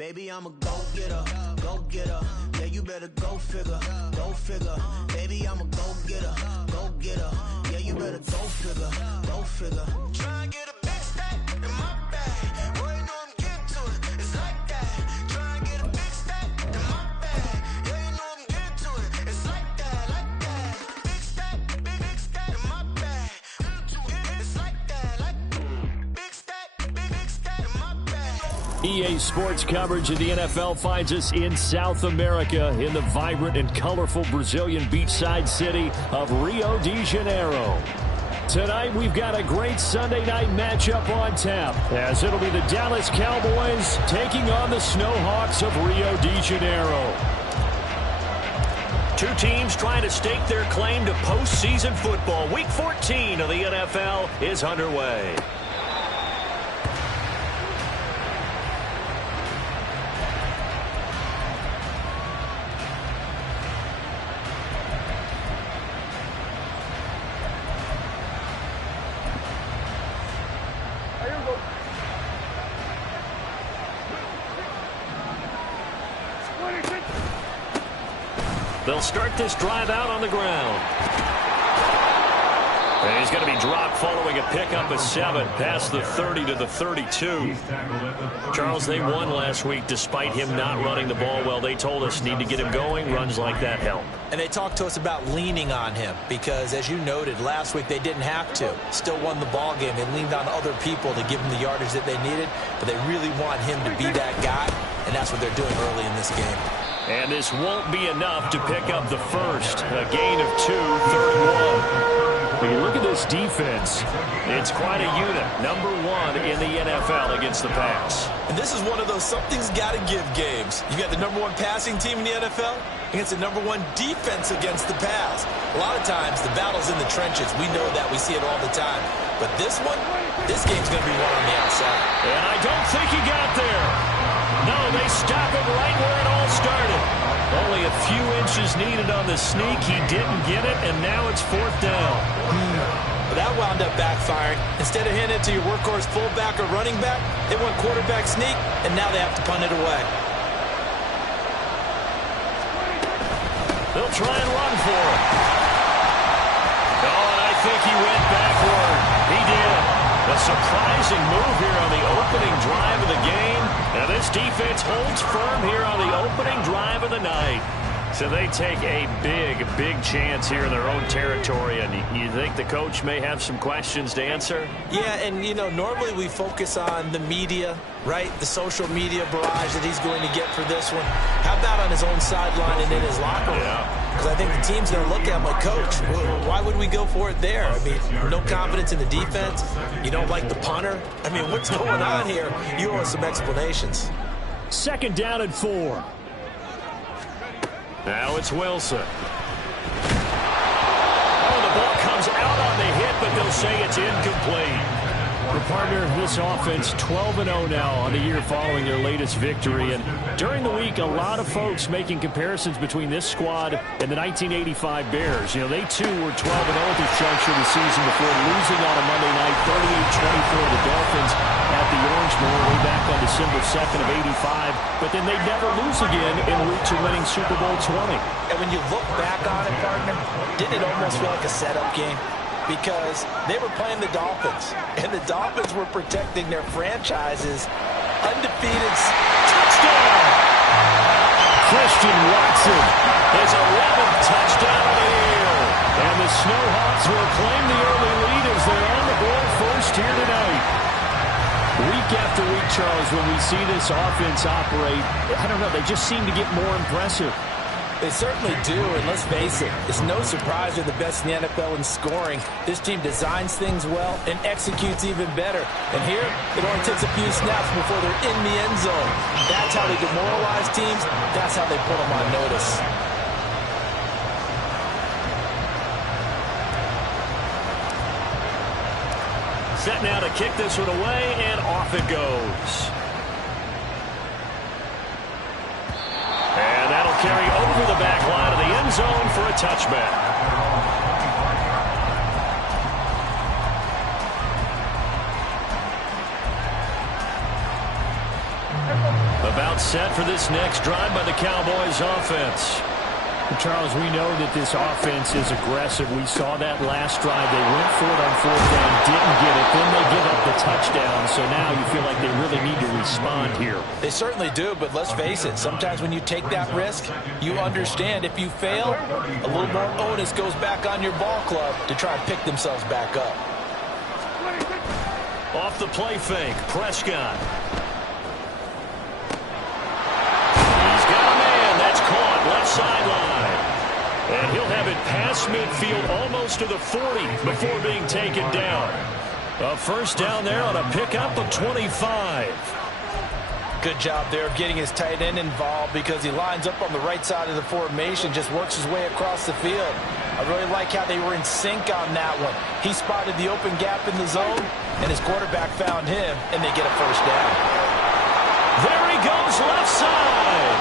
Baby, I'm a go-getter, go-getter. Yeah, you better go figure, go figure. Baby, I'm a go-getter, go-getter. Yeah, you better go figure, go figure. Try and get a big stack in my bag. Boy, you know I'm getting to it. It's like that. Try and get a big stack in my bag. Yeah, you know I'm getting to it. It's like that, like that. Big stack, big stack in my bag. It's like that, like big stack in my bag. EA Sports coverage of the NFL finds us in South America in the vibrant and colorful Brazilian beachside city of Rio de Janeiro. Tonight, we've got a great Sunday night matchup on tap, as it'll be the Dallas Cowboys taking on the Snowhawks of Rio de Janeiro. Two teams trying to stake their claim to postseason football. Week 14 of the NFL is underway. They'll start this drive out on the ground. And he's going to be dropped following a pickup of 7 past the 30 to the 32. Charles, they won last week despite him not running the ball well. They told us need to get him going. Runs like that help. And they talked to us about leaning on him because, as you noted, last week they didn't have to. Still won the ball game. They leaned on other people to give them the yardage that they needed, but they really want him to be that guy, and that's what they're doing early in this game. And this won't be enough to pick up the first. A gain of 2, 31. When you look at this defense, it's quite a unit. Number 1 in the NFL against the pass. And this is one of those something's got to give games. You got the number 1 passing team in the NFL against the number 1 defense against the pass. A lot of times, the battle's in the trenches. We know that. We see it all the time. But this one, this game's going to be won on the outside. And I don't think he got there. No, they stop him right where it all started. Only a few inches needed on the sneak. He didn't get it, and now it's 4th down. That wound up backfiring. Instead of handing it to your workhorse fullback or running back, they went quarterback sneak, and now they have to punt it away. They'll try and run for it. Oh, and I think he went backward. He did. A surprising move here on the opening drive of the game. And this defense holds firm here on the opening drive of the night. So they take a big chance here in their own territory. And you think the coach may have some questions to answer? Yeah, and, you know, normally we focus on the media, right? The social media barrage that he's going to get for this one. How about on his own sideline and in his locker room? Because I think the team's going to look at him like, Coach, why would we go for it there? I mean, no confidence in the defense. You don't like the punter. I mean, what's going on here? You owe us some explanations. 2nd down and 4. Now it's Wilson. Oh, the ball comes out on the hit, but they'll say it's incomplete. The partner, this offense 12-0 now on the year following their latest victory. And during the week, a lot of folks making comparisons between this squad and the 1985 Bears. You know, they too were 12-0 at this juncture of the season before losing on a Monday night, 38-24 the Dolphins at the Orange Bowl way back on December 2nd of 85. But then they never lose again en route to winning Super Bowl 20. And when you look back on it, partner, didn't it almost feel like a setup game? Because they were playing the Dolphins, and the Dolphins were protecting their franchise's undefeated touchdown. Christian Watson, his 11th touchdown of the year. And the Snowhawks will claim the early lead as they're on the board first here tonight. Week after week, Charles, when we see this offense operate, I don't know, they just seem to get more impressive. They certainly do, and let's face it, it's no surprise they're the best in the NFL in scoring. This team designs things well and executes even better. And here, it only takes a few snaps before they're in the end zone. That's how they demoralize teams. That's how they put them on notice. Set now to kick this one away, and off it goes. And that'll carry over the back line of the end zone for a touchback. About gets set for this next drive by the Cowboys offense. Charles, we know that this offense is aggressive. We saw that last drive. They went for it on 4th down, didn't get it. Then they give up the touchdown. So now you feel like they really need to respond here. They certainly do, but let's face it. Sometimes when you take that risk, you understand if you fail, a little more onus goes back on your ball club to try and pick themselves back up. Off the play fake, Prescott. He's got a man. That's caught left sideline. And he'll have it past midfield almost to the 40 before being taken down. A first down there on a pickup of 25. Good job there of getting his tight end involved because he lines up on the right side of the formation, just works his way across the field. I really like how they were in sync on that one. He spotted the open gap in the zone, and his quarterback found him, and they get a first down. There he goes, left side.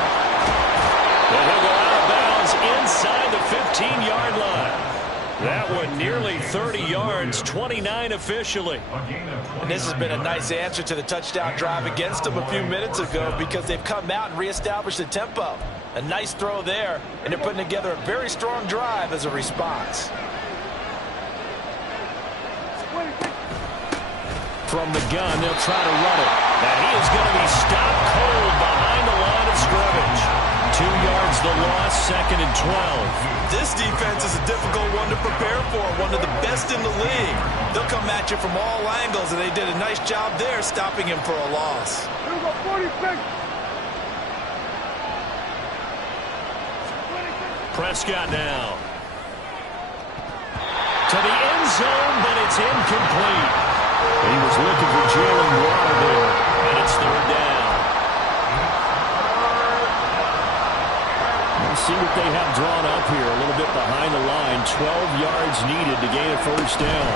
And he'll go out of bounds inside the 15-yard line. That one nearly 30 yards, 29 officially. And this has been a nice answer to the touchdown drive against them a few minutes ago because they've come out and reestablished the tempo. A nice throw there, and they're putting together a very strong drive as a response. From the gun, they'll try to run it. And he is going to be stopped cold behind the line of scrimmage. 2 yards the loss, 2nd and 12. This defense is a difficult one to prepare for, one of the best in the league. They'll come at you from all angles, and they did a nice job there stopping him for a loss. Prescott now. To the end zone, but it's incomplete. He was looking for Jalen Waddle there, and it's 3rd down. Let's see what they have drawn up here. A little bit behind the line. 12 yards needed to gain a first down.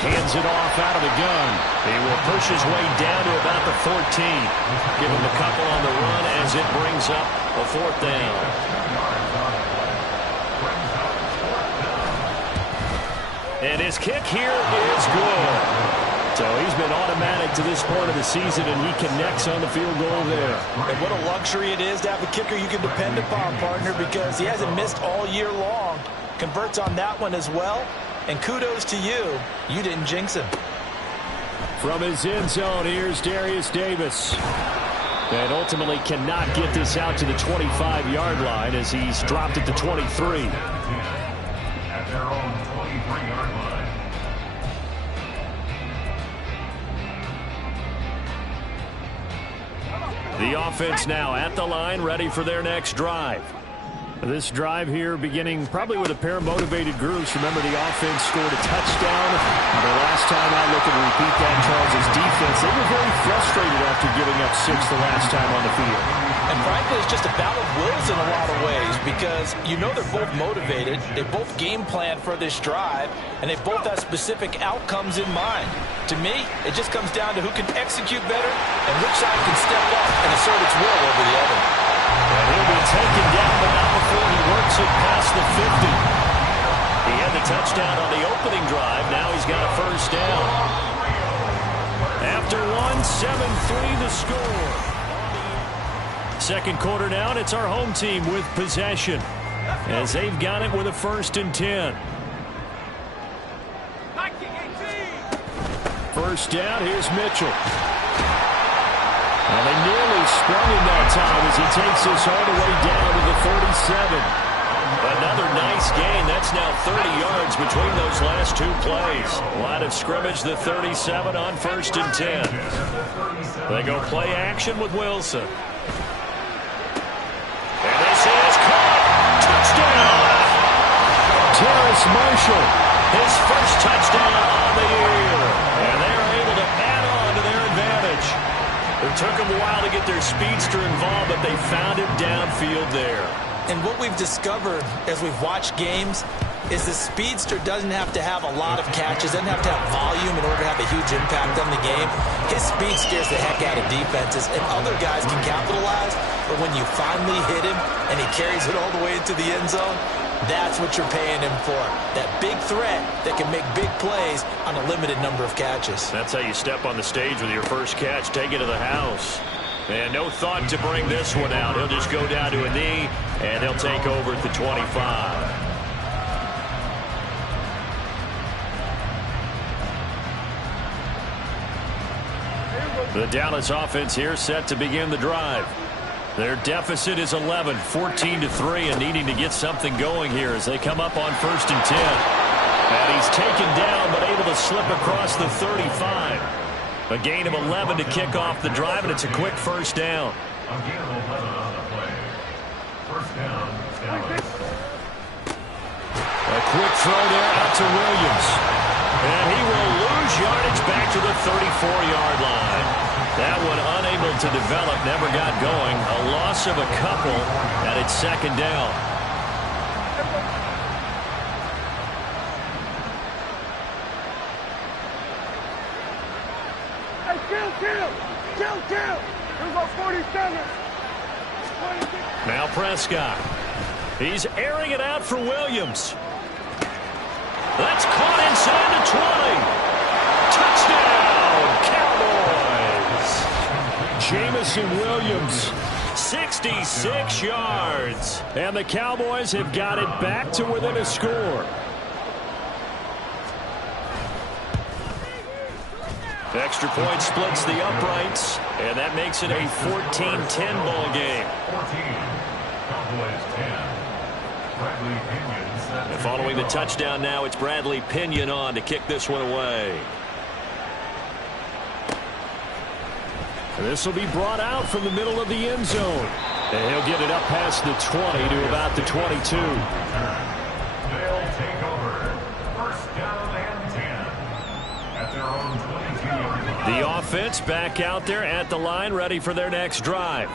Hands it off out of the gun. He will push his way down to about the 14. Give him a couple on the run as it brings up a 4th down. And his kick here is good. So he's been automatic to this point of the season, and he connects on the field goal there. And what a luxury it is to have a kicker you can depend upon, partner, because he hasn't missed all year long. Converts on that one as well. And kudos to you. You didn't jinx him. From his end zone, here's Darius Davis. And ultimately cannot get this out to the 25-yard line as he's dropped at the 23. At their own 23-yard line. The offense now at the line, ready for their next drive. This drive here beginning probably with a pair of motivated groups. Remember, the offense scored a touchdown. The last time I look and repeat that, Charles' defense, they were very frustrated after giving up 6 the last time on the field. And frankly, it's just a battle of wills in a lot of ways because you know they're both motivated. They both game plan for this drive, and they both have specific outcomes in mind. To me, it just comes down to who can execute better and which side can step up and assert its will over the other. And he'll be taken down, but not before he works it past the 50. He had the touchdown on the opening drive. Now he's got a first down. After one, 7-3 the score. Second quarter now, and it's our home team with possession as they've got it with a 1st and 10. First down, here's Mitchell. And they nearly sprung him that time as he takes this all the way down to the 37. Another nice gain. That's now 30 yards between those last 2 plays. Line of scrimmage, the 37 on 1st and 10. They go play action with Wilson. And this is caught. Touchdown! Terrace Marshall, his first touchdown on the year. And they're able to add on to their advantage. It took them a while to get their speedster involved, but they found him downfield there. And what we've discovered as we've watched games is the speedster doesn't have to have a lot of catches, doesn't have to have volume in order to have a huge impact on the game. His speed scares the heck out of defenses, and other guys can capitalize, but when you finally hit him and he carries it all the way into the end zone, that's what you're paying him for. That big threat that can make big plays on a limited number of catches. That's how you step on the stage with your first catch. Take it to the house. And no thought to bring this one out. He'll just go down to a knee, and they'll take over at the 25. The Dallas offense here set to begin the drive. Their deficit is 11, 14-3, and needing to get something going here as they come up on 1st and 10. And he's taken down but able to slip across the 35. A gain of 11 to kick off the drive, and it's a quick first down. A gain of 11 on the play. First down, Dallas. A quick throw there out to Williams. And he will lose yardage back to the 34-yard line. That one unable to develop, never got going. A loss of a couple, and it's 2nd down. Kill. Here's our 47. Now Prescott. He's airing it out for Williams. That's caught inside the 20. Touchdown, Cowboys. Jamison Williams, 66 yards. And the Cowboys have got it back to within a score. Extra point splits the uprights, and that makes it a 14-10 ball game. 14. Cowboys 10. Bradley Pinion set to And following the kick off. touchdown now, it's Bradley Pinion on to kick this one away. And this will be brought out from the middle of the end zone. And he'll get it up past the 20 to about the 22. They'll take over. First down and 10. At their own 22-yard line. The offense back out there at the line, ready for their next drive.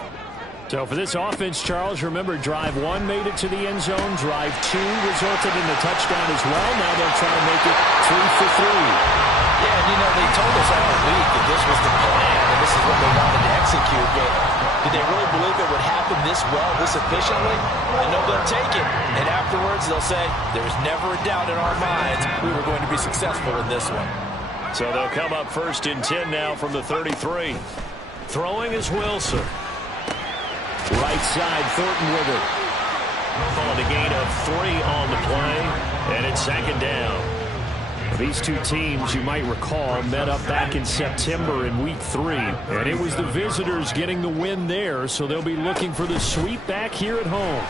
So for this offense, Charles, remember, drive 1 made it to the end zone. Drive 2 resulted in a touchdown as well. Now they'll try to make it 3 for 3. Yeah, and they told us all week that this was the plan and this is what they wanted to execute. But did they really believe it would happen this well, this efficiently? I know they'll take it. And afterwards, they'll say, there was never a doubt in our minds we were going to be successful in this one. So they'll come up 1st and 10 now from the 33. Throwing is Wilson. Right side, Thornton with it. Calling a gain of 3 on the play, and it's 2nd down. These two teams, you might recall, met up back in September in Week 3, and it was the visitors getting the win there, so they'll be looking for the sweep back here at home.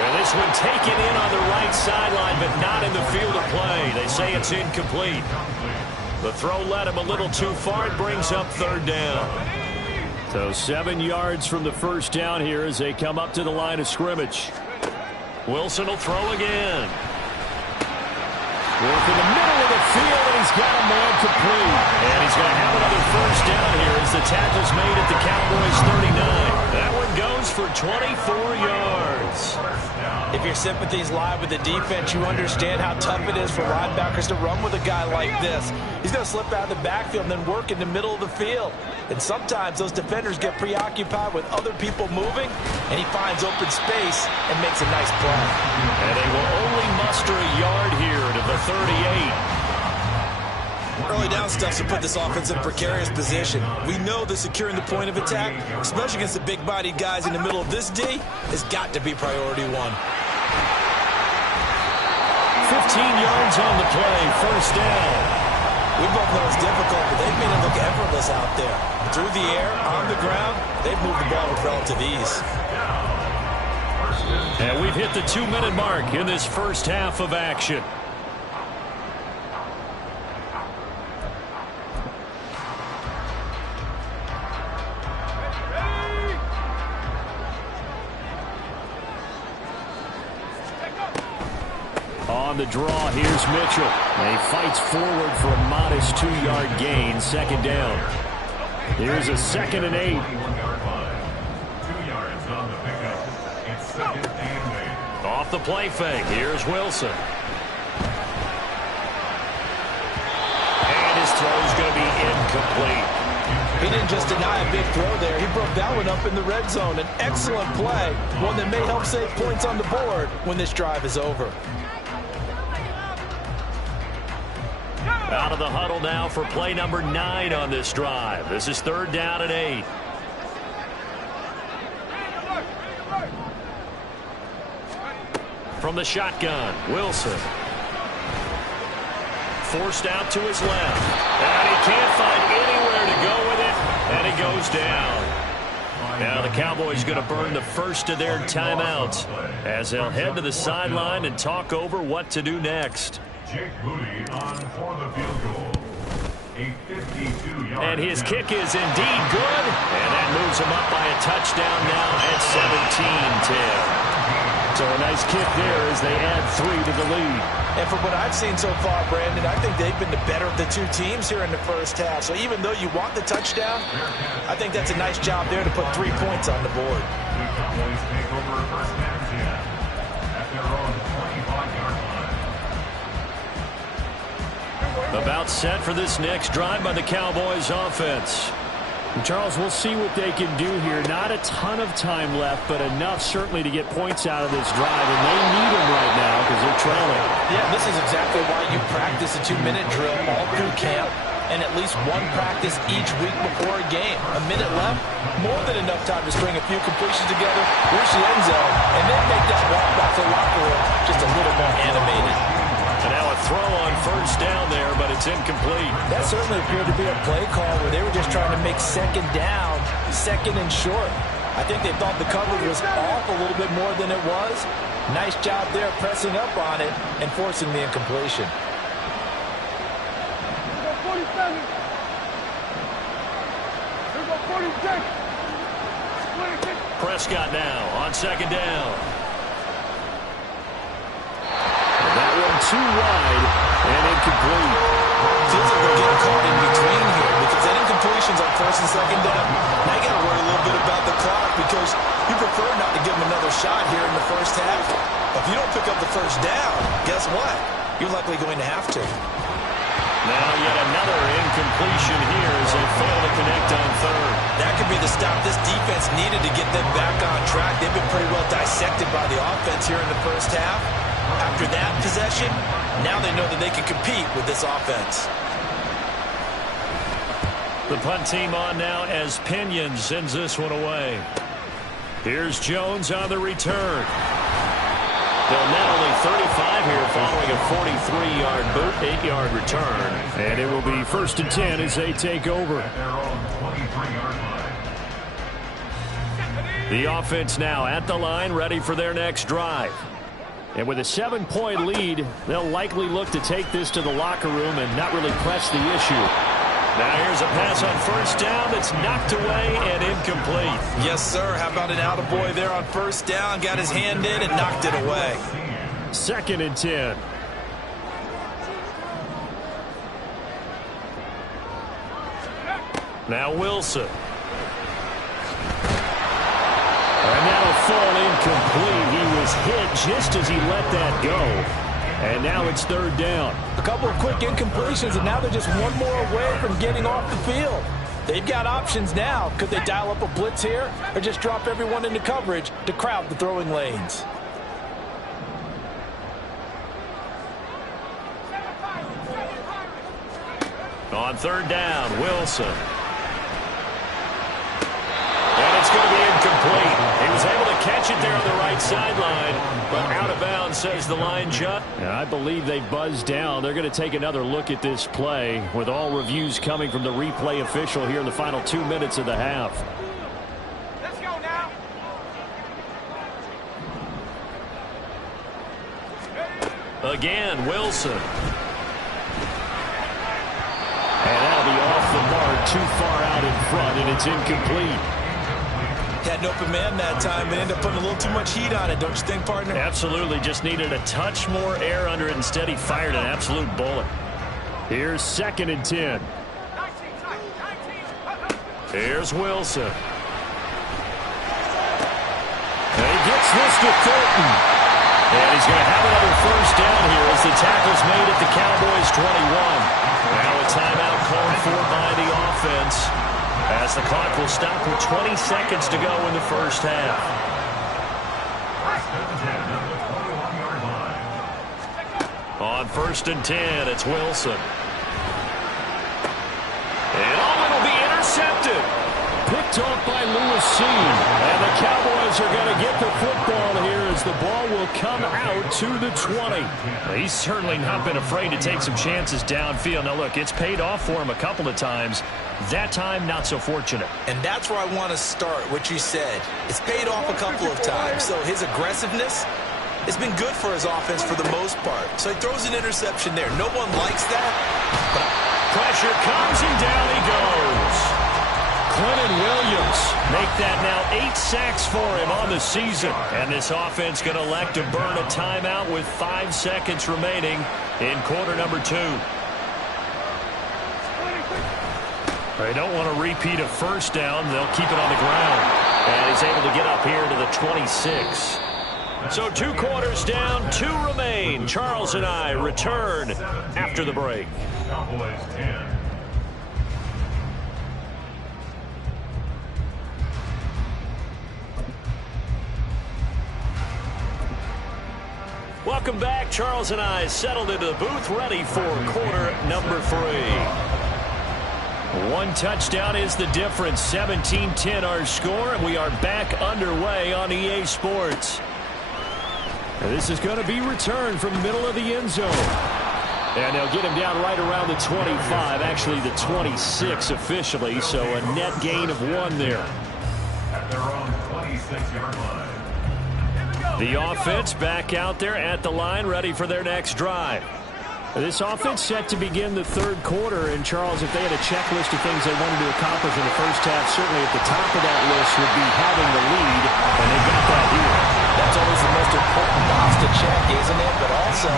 And this one taken in on the right sideline, but not in the field of play. They say it's incomplete. The throw led him a little too far. It brings up 3rd down. So 7 yards from the first down here as they come up to the line of scrimmage. Wilson will throw again. Work in the middle of the field, and he's got a man complete. And he's going to have another first down here as the tackle's made at the Cowboys' 39. That one goes for 24 yards. If your sympathies lie with the defense, you understand how tough it is for linebackers to run with a guy like this. He's going to slip out of the backfield and then work in the middle of the field. And sometimes those defenders get preoccupied with other people moving, and he finds open space and makes a nice play. And they will only muster a yard here to the 38. Early down stuff to put this offense in a precarious position. We know that securing the point of attack, especially against the big-bodied guys in the middle of this D, has got to be priority 1. 15 yards on the play, first down. We both know it's difficult, but they've made it look effortless out there. Through the air, on the ground, they've moved the ball with relative ease. And we've hit the 2-minute mark in this first half of action. On the draw, here's Mitchell. And he fights forward for a modest 2-yard gain, 2nd down. Here's a 2nd and 8. 2 yards on the pickup. It's 2nd and 8. Off the play fake, here's Wilson. And his throw's going to be incomplete. He didn't just deny a big throw there. He broke that one up in the red zone. An excellent play, one that may help save points on the board when this drive is over. Go! Out of the huddle now for play number 9 on this drive. This is 3rd down and 8. From the shotgun, Wilson. Forced out to his left. And he can't find anywhere to go with it. And he goes down. Now the Cowboys going to burn the first of their timeouts as they'll head to the sideline and talk over what to do next. Jake Moody on for the field goal. A 52-yard And his kick is indeed good. And that moves him up by a touchdown now at 17-10. So a nice kick there as they add 3 to the lead. And from what I've seen so far, Brandon, I think they've been the better of the two teams here in the first half. So even though you want the touchdown, I think that's a nice job there to put 3 points on the board. The Cowboys take over first and 10 at their own 25-yard line. About set for this next drive by the Cowboys offense. And Charles, we'll see what they can do here. Not a ton of time left, but enough certainly to get points out of this drive. And they need them right now because they're trailing. Yeah, this is exactly why you practice a 2-minute drill all through camp and at least one practice each week before a game. A minute left, more than enough time to string a few completions together, reach the end zone, and then make that walk back to the locker room just a little more animated. And now a throw on first down there, but it's incomplete. That certainly appeared to be a play call where they were just trying to make second down, second and short. I think they thought the coverage was off a little bit more than it was. Nice job there pressing up on it and forcing the incompletion. 47. Here go 46. Prescott now on second down. That one too wide and incomplete. Feels like they're getting caught in between here because that incompletion's on first and second down. Now you got to worry a little bit about the clock because you prefer not to give them another shot here in the first half. If you don't pick up the first down, guess what? You're likely going to have to. Now yet another incompletion here as they fail to connect on third. That could be the stop this defense needed to get them back on track. They've been pretty well dissected by the offense here in the first half. After that possession, now they know that they can compete with this offense. The punt team on now as Pinion sends this one away. Here's Jones on the return. They'll net only 35 here following a 43-yard boot, 8-yard return. And it will be 1st and 10 as they take over. At their own 23-yard line. The offense now at the line, ready for their next drive. And with a 7-point lead, they'll likely look to take this to the locker room and not really press the issue. Now here's a pass on first down that's knocked away and incomplete. Yes, sir. How about an attaboy there on first down? Got his hand in and knocked it away. 2nd and 10. Now Wilson. And that'll fall incomplete. He was hit just as he let that go. And now it's 3rd down. A couple of quick incompletions, and now they're just one more away from getting off the field. They've got options now. Could they dial up a blitz here or just drop everyone into coverage to crowd the throwing lanes? On 3rd down, Wilson. And it's going to be incomplete. He was able to catch it there on the right sideline, but out of bounds, says the line judge. And I believe they buzzed down. They're going to take another look at this play with all reviews coming from the replay official here in the final 2 minutes of the half. Let's go now. Again, Wilson. And that'll be off the mark, too far out in front, and it's incomplete. Had an open man that time, but ended up putting a little too much heat on it, don't you think, partner? Absolutely, just needed a touch more air under it. Instead, he fired an absolute bullet. Here's 2nd and 10. Here's Wilson. And he gets this to Thornton. And he's going to have another first down here as the tackle's made at the Cowboys' 21. Now a timeout called for by the offense as the clock will stop with 20 seconds to go in the first half. On 1st and 10, it's Wilson. Picked off by Lewis. And the Cowboys are going to get the football here as the ball will come out to the 20. Well, he's certainly not been afraid to take some chances downfield. Now, look, it's paid off for him a couple of times. That time, not so fortunate. And that's where I want to start, what you said. It's paid off a couple of times. So his aggressiveness has been good for his offense for the most part. So he throws an interception there. No one likes that. But pressure comes and down he goes. Quentin Williams make that now 8 sacks for him on the season. And this offense going to elect to burn a timeout with 5 seconds remaining in quarter number 2. They don't want to repeat a first down. They'll keep it on the ground. And he's able to get up here to the 26. So 2 quarters down, 2 remain. Charles and I return after the break. Cowboys 10. Welcome back. Charles and I settled into the booth, ready for quarter number 3. 1 touchdown is the difference. 17-10 our score, and we are back underway on EA Sports. And this is going to be returned from the middle of the end zone. And they'll get him down right around the 25, actually the 26 officially, so a net gain of 1 there. At their own 26-yard line. The offense back out there at the line, ready for their next drive. This offense set to begin the 3rd quarter, and Charles, if they had a checklist of things they wanted to accomplish in the first half, certainly at the top of that list would be having the lead, and they got that here. that's always the most important box to check, isn't it? But also,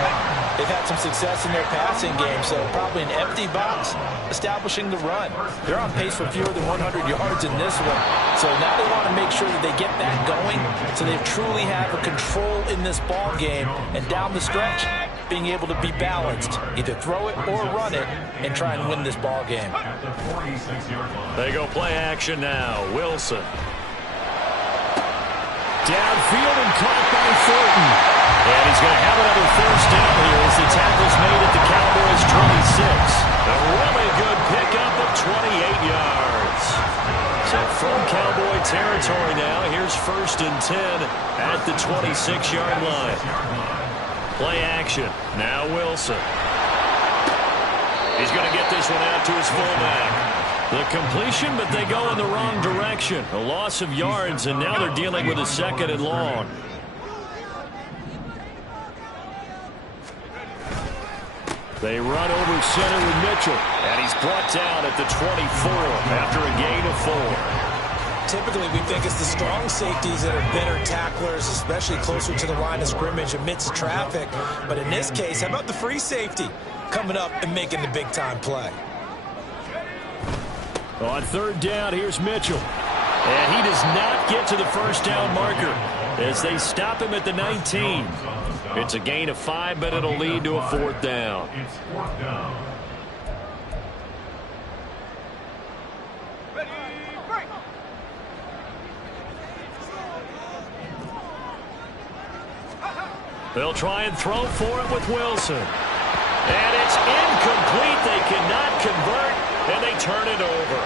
they've had some success in their passing game, so probably an empty box establishing the run. They're on pace for fewer than 100 yards in this one, so now they want to make sure that they get that going so they truly have a control in this ball game, and down the stretch, being able to be balanced, either throw it or run it, and try and win this ball game. They go play action now. Wilson. Downfield and caught by Thornton. And he's going to have another first down here as the tackle's made at the Cowboys' 26. A really good pickup of 28 yards. So from Cowboy territory now, here's 1st and 10 at the 26-yard line. Play action. Now Wilson. He's going to get this one out to his fullback. The completion, but they go in the wrong direction. A loss of yards, and now they're dealing with a 2nd and long. They run over center with Mitchell, and he's brought down at the 24 after a gain of 4. Typically, we think it's the strong safeties that are better tacklers, especially closer to the line of scrimmage amidst traffic. But in this case, how about the free safety coming up and making the big-time play? On 3rd down, here's Mitchell. And he does not get to the first down marker as they stop him at the 19. It's a gain of 5, but it'll lead to a 4th down. It's 4th down. They'll try and throw for it with Wilson. And it's incomplete. They cannot convert, and they turn it over.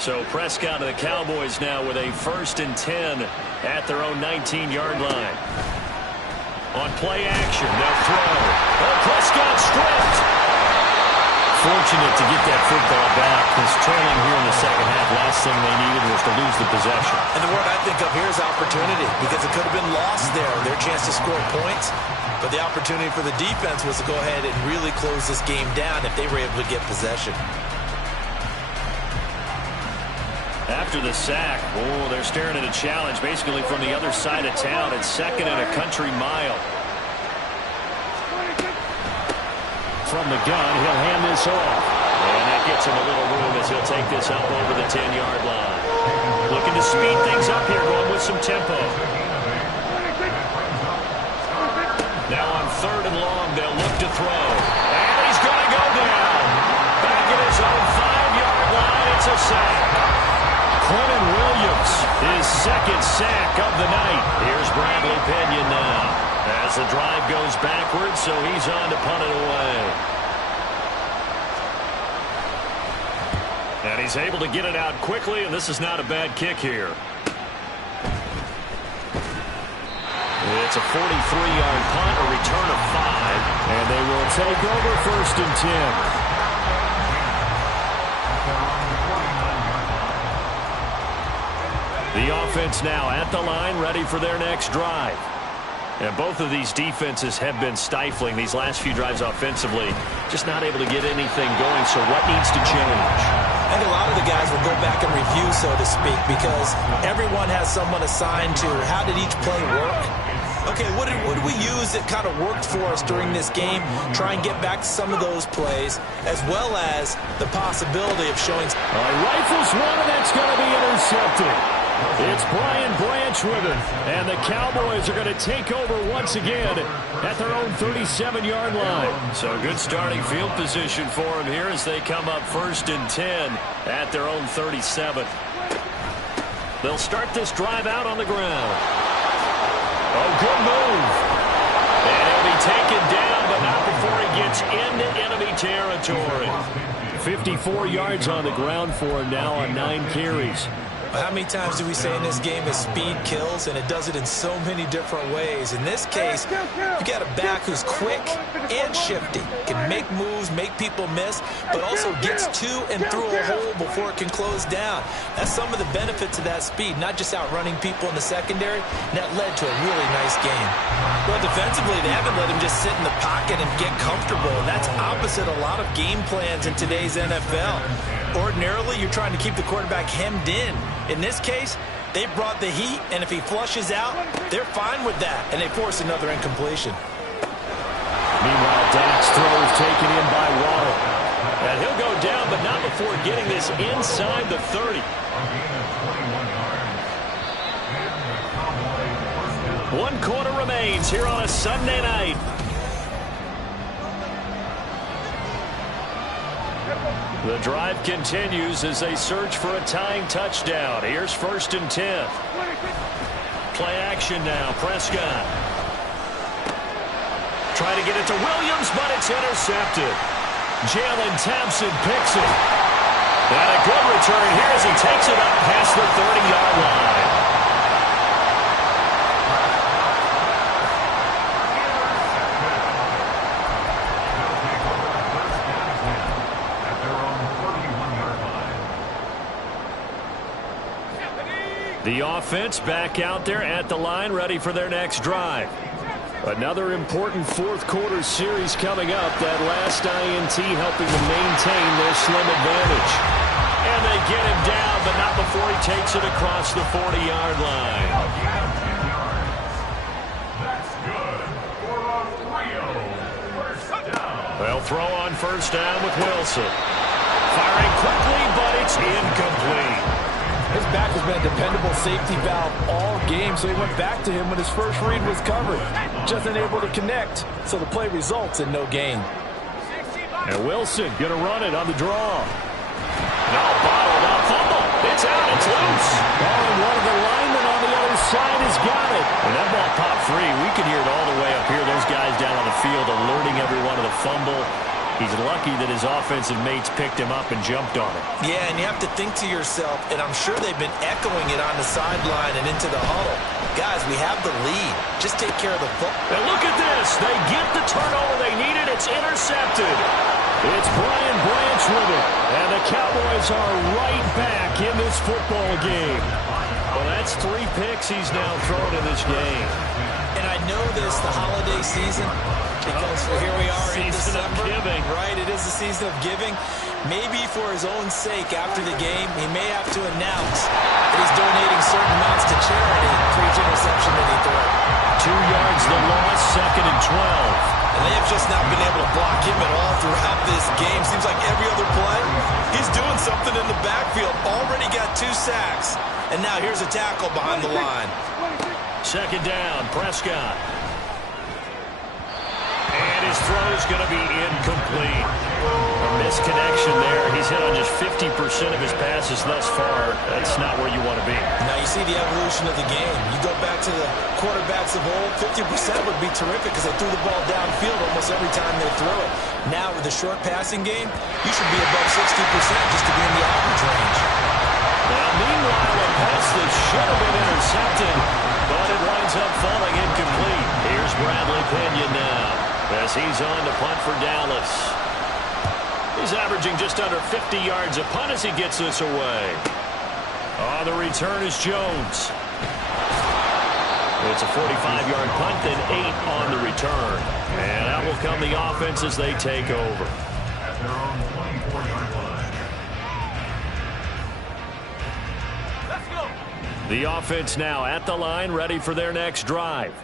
So Prescott and the Cowboys now with a 1st and 10 at their own 19-yard line. On play action, they'll throw. Oh, Prescott stripped. Fortunate to get that football back, because trailing here in the second half, last thing they needed was to lose the possession. And the word I think of here is opportunity, because it could have been lost there, their chance to score points. But the opportunity for the defense was to go ahead and really close this game down if they were able to get possession. After the sack, oh, they're staring at a challenge basically from the other side of town. It's 2nd and a country mile. From the gun, he'll hand this off. And that gets him a little room as he'll take this up over the 10-yard line. Looking to speed things up here, going with some tempo. Now on 3rd and long, they'll look to throw. And he's going to go down. Back at his own 5-yard line, it's a sack. Quentin Williams, his 2nd sack of the night. Here's Bradley Pinion now. As the drive goes backwards, so he's on to punt it away. And he's able to get it out quickly, and this is not a bad kick here. It's a 43-yard punt, a return of 5. And they will take over 1st and 10. The offense now at the line, ready for their next drive. And both of these defenses have been stifling these last few drives offensively. Just not able to get anything going, so what needs to change? I think a lot of the guys will go back and review, so to speak, because everyone has someone assigned to how did each play work. Okay, what did we use that kind of worked for us during this game? Try and get back to some of those plays, as well as the possibility of showing. Rifles one, and that's going to be intercepted. It's Brian Branch with it, and the Cowboys are going to take over once again at their own 37-yard line. So good starting field position for them here as they come up 1st and 10 at their own 37. They'll start this drive out on the ground. Oh, good move. And he'll be taken down, but not before he gets into enemy territory. 54 yards on the ground for him now on 9 carries. How many times do we say in this game is speed kills, and it does it in so many different ways. In this case, you got a back who's quick and shifty, can make moves, make people miss, but also gets to and through a hole before it can close down. That's some of the benefits of that speed, not just outrunning people in the secondary, and that led to a really nice game. Well, defensively, they haven't let him just sit in the pocket and get comfortable, and that's opposite a lot of game plans in today's NFL. Ordinarily, you're trying to keep the quarterback hemmed in. In this case, they brought the heat, and if he flushes out, they're fine with that, and they force another incompletion. Meanwhile, Dak's throw is taken in by Waddle. And he'll go down, but not before getting this inside the 30. 1 quarter remains here on a Sunday night. The drive continues as they search for a tying touchdown. Here's 1st and 10. Play action now. Prescott. Try to get it to Williams, but it's intercepted. Jalen Thompson picks it. And a good return here as he takes it up past the 30-yard line. The offense back out there at the line, ready for their next drive. Another important 4th quarter series coming up. That last INT helping to maintain their slim advantage. And they get him down, but not before he takes it across the 40-yard line. That's good for a real first down. They'll throw on 1st down with Wilson. Firing quickly, but it's incomplete. His back has been a dependable safety valve all game, so he went back to him when his first read was covered. Just unable to connect, so the play results in no gain. And Wilson going to run it on the draw. Now bottled up, fumble. It's out, it's loose. Oh, and one of the linemen on the other side has got it. And that ball popped free. We could hear it all the way up here. Those guys down on the field alerting everyone of the fumble. He's lucky that his offensive mates picked him up and jumped on it. Yeah, and you have to think to yourself, and I'm sure they've been echoing it on the sideline and into the huddle. Guys, we have the lead. Just take care of the football. And look at this. They get the turnover they needed. It's intercepted. It's Brian Branch with it. And the Cowboys are right back in this football game. Well, that's 3 picks he's now thrown in this game. And I know this, the holiday season, because here we are in December, right? It is the season of giving. Maybe for his own sake, after the game, he may have to announce that he's donating certain amounts to charity for each interception that he threw. 2 yards the loss, 2nd and 12. And they have just not been able to block him at all throughout this game. Seems like every other play, he's doing something in the backfield. Already got 2 sacks. And now here's a tackle behind the line. 2nd down, Prescott. And his throw's going to be incomplete. A misconnection there. He's hit on just 50% of his passes thus far. That's not where you want to be. Now, you see the evolution of the game. You go back to the quarterbacks of old, 50% would be terrific because they threw the ball downfield almost every time they threw it. Now with the short passing game, you should be above 60% just to be in the average range. Now, meanwhile, a pass that should have been intercepted, but it winds up falling incomplete. Here's Bradley Pinion now as he's on to punt for Dallas. He's averaging just under 50 yards a punt as he gets this away. On the return is Jones. It's a 45-yard punt, then 8 on the return. And out will come the offense as they take over. At their own 24-yard line. Let's go. The offense now at the line, ready for their next drive.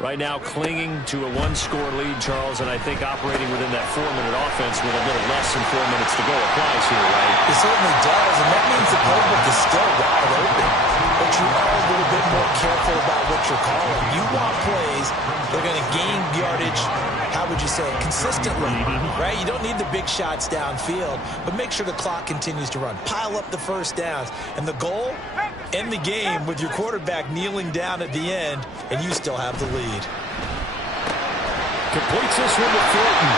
Right now clinging to a one-score lead, Charles, and I think operating within that 4-minute offense with a little less than 4 minutes to go applies here, right? It certainly does, and that means the playbook is still wide open. But you are a little bit more careful about what you're calling. You want plays that are going to gain yardage, how would you say, consistently, right? You don't need the big shots downfield, but make sure the clock continues to run. Pile up the first downs. And the goal, end the game with your quarterback kneeling down at the end, and you still have the lead. Completes this one to Thornton.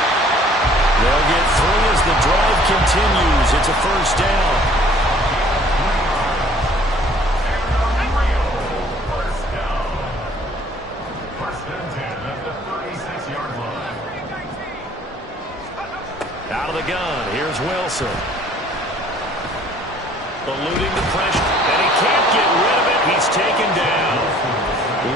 They'll get 3 as the drive continues. It's a first down. First and 10 at the 36-yard line. Out of the gun, here's Wilson. Eluding the pressure, and he can't get rid of it. He's taken down.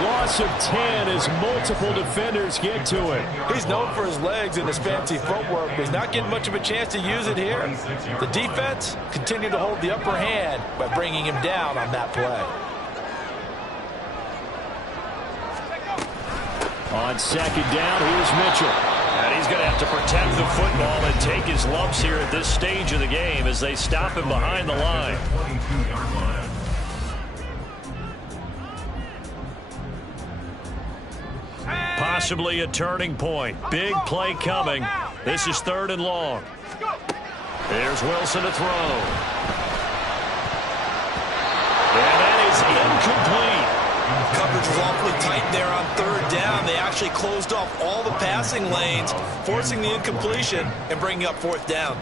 Loss of 10 as multiple defenders get to him. He's known for his legs and his fancy footwork, but he's not getting much of a chance to use it here. The defense continued to hold the upper hand by bringing him down on that play. On second down, here's Mitchell. And he's going to have to protect the football and take his lumps here at this stage of the game as they stop him behind the line. 22-yard line. Possibly a turning point. Big play coming. This is 3rd and long. There's Wilson to throw. And that is incomplete. Coverage was awfully tight there on 3rd down. They actually closed off all the passing lanes, forcing the incompletion and bringing up 4th down.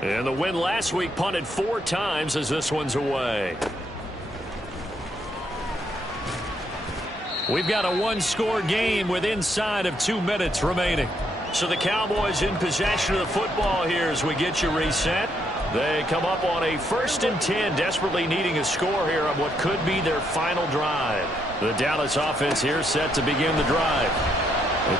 And the win last week punted 4 times as this one's away. We've got a one-score game with inside of 2 minutes remaining. So the Cowboys in possession of the football here as we get you reset. They come up on a 1st and 10, desperately needing a score here on what could be their final drive. The Dallas offense here set to begin the drive.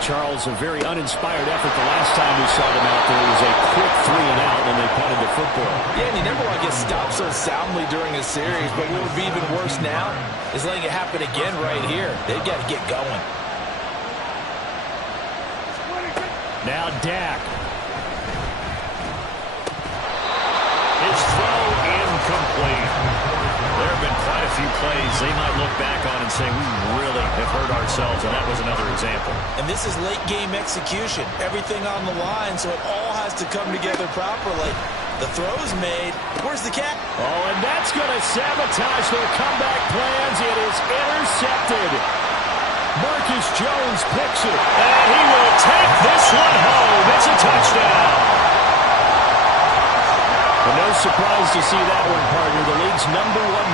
Charles, a very uninspired effort the last time we saw them out there. It was a quick 3 and out when they punted the football. Yeah, and you never want to get stopped so soundly during a series, but what would be even worse now is letting it happen again right here. They've got to get going. Now Dak. His throw incomplete. There have been quite a few plays they might look back on and say, we really have hurt ourselves, and that was another example. And this is late game execution. Everything on the line, so it all has to come together properly. The throw's made. Where's the cat? Oh, and that's going to sabotage their comeback plans. It is intercepted. Marcus Jones picks it, and he will take this one home. It's a touchdown. But no surprise to see that one, partner. The league's #1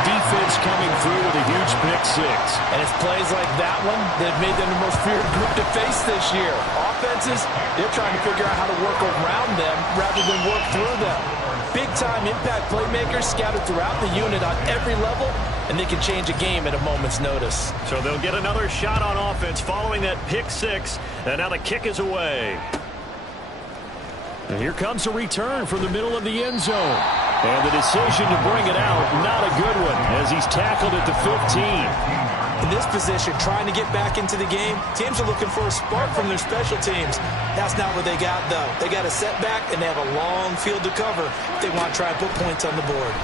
defense coming through with a huge pick-6. And it's plays like that one that have made them the most feared group to face this year. Offenses, they're trying to figure out how to work around them rather than work through them. Big-time impact playmakers scattered throughout the unit on every level, and they can change a game at a moment's notice. So they'll get another shot on offense following that pick-6, and now the kick is away. And here comes a return from the middle of the end zone. And the decision to bring it out, not a good one, as he's tackled at the 15. In this position, trying to get back into the game, teams are looking for a spark from their special teams. That's not what they got, though. They got a setback, and they have a long field to cover if they want to try and put points on the board.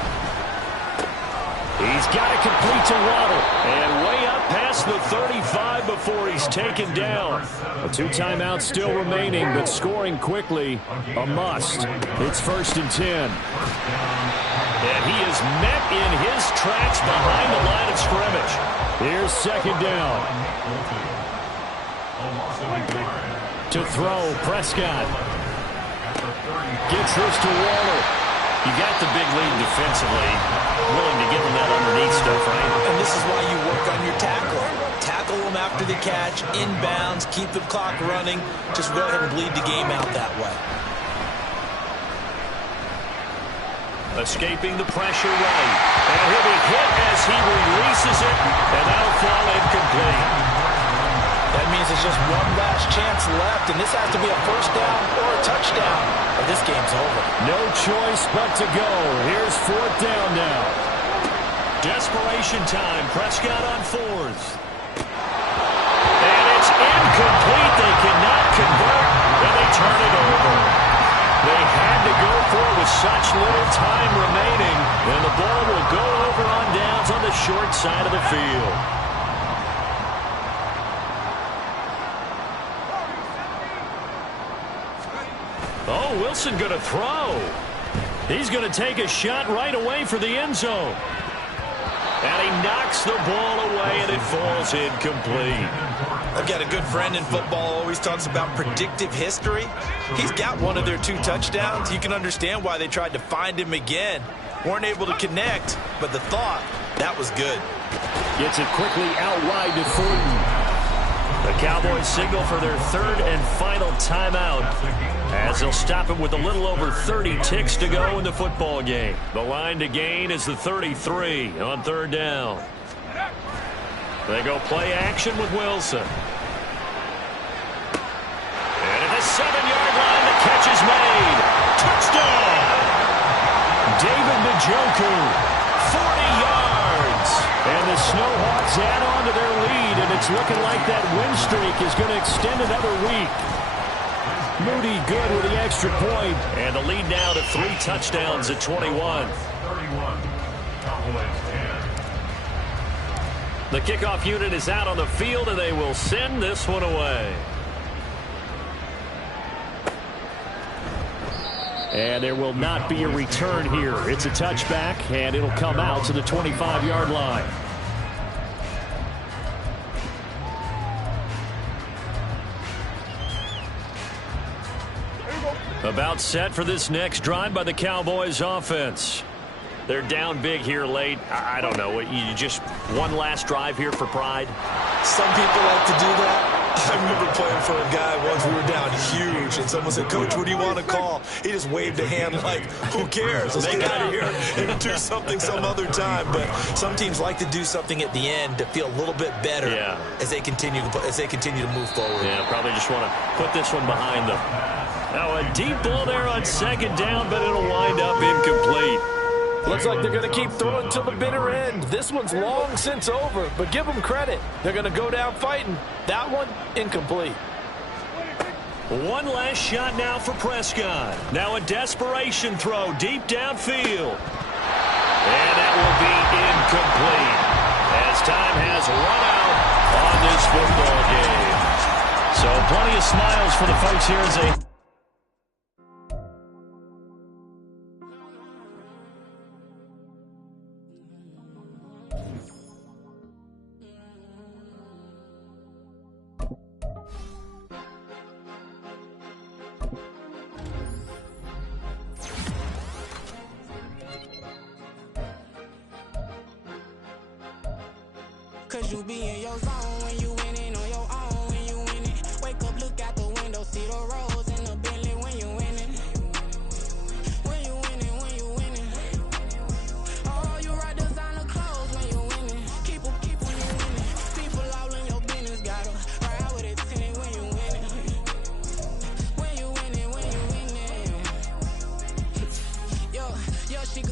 He's got to complete to Waddle. And way up past the 35 before he's taken down. A 2 timeouts still remaining, but scoring quickly, a must. It's 1st and 10. And he is met in his tracks behind the line of scrimmage. Here's 2nd down. To throw, Prescott. Gets this to Waller. You got the big lead defensively, willing to give him that underneath stuff, right? And this is why you work on your tackle. Tackle them after the catch, inbounds, keep the clock running. Just go ahead and bleed the game out that way. Escaping the pressure right. And he'll be hit as he releases it, and that'll fall incomplete. That means it's just one last chance left, and this has to be a 1st down or a touchdown, or this game's over. No choice but to go. Here's 4th down now. Desperation time. Prescott on 4th. And it's incomplete. They cannot convert, and they turn it over. They had to go for it with such little time remaining, and the ball will go over on downs on the short side of the field. Oh, Wilson going to throw. He's going to take a shot right away for the end zone. And he knocks the ball away, and it falls incomplete. I've got a good friend in football, always talks about predictive history. He's got one of their 2 touchdowns. You can understand why they tried to find him again. Weren't able to connect, but the thought, that was good. Gets it quickly out wide to Thornton. The Cowboys signal for their 3rd and final timeout, as they'll stop it with a little over 30 ticks to go in the football game. The line to gain is the 33 on 3rd down. They go play action with Wilson. And at the 7-yard line, the catch is made. Touchdown! David Njoku, 40 yards. And the Snowhawks add on to their lead, and it's looking like that win streak is going to extend another week. Moody good with the extra point. And the lead now to 3 touchdowns at 21. The kickoff unit is out on the field, and they will send this one away. And there will not be a return here. It's a touchback, and it'll come out to the 25-yard line. About set for this next drive by the Cowboys offense. They're down big here late. I don't know. You just one last drive here for pride? Some people like to do that. I remember playing for a guy once. We were down huge, and someone said, "Coach, what do you want to call?" He just waved a hand like, "Who cares? Let's get out of here and do something some other time." But some teams like to do something at the end to feel a little bit better as they continue to move forward. Yeah, probably just want to put this one behind them. Now a deep ball there on 2nd down, but it'll wind up incomplete. Looks like they're going to keep throwing till the bitter end. This one's long since over, but give them credit. They're going to go down fighting. That one, incomplete. One last shot now for Prescott. Now a desperation throw deep downfield. And that will be incomplete as time has run out on this football game. So plenty of smiles for the folks here as they... Cause you be in your zone when you in it.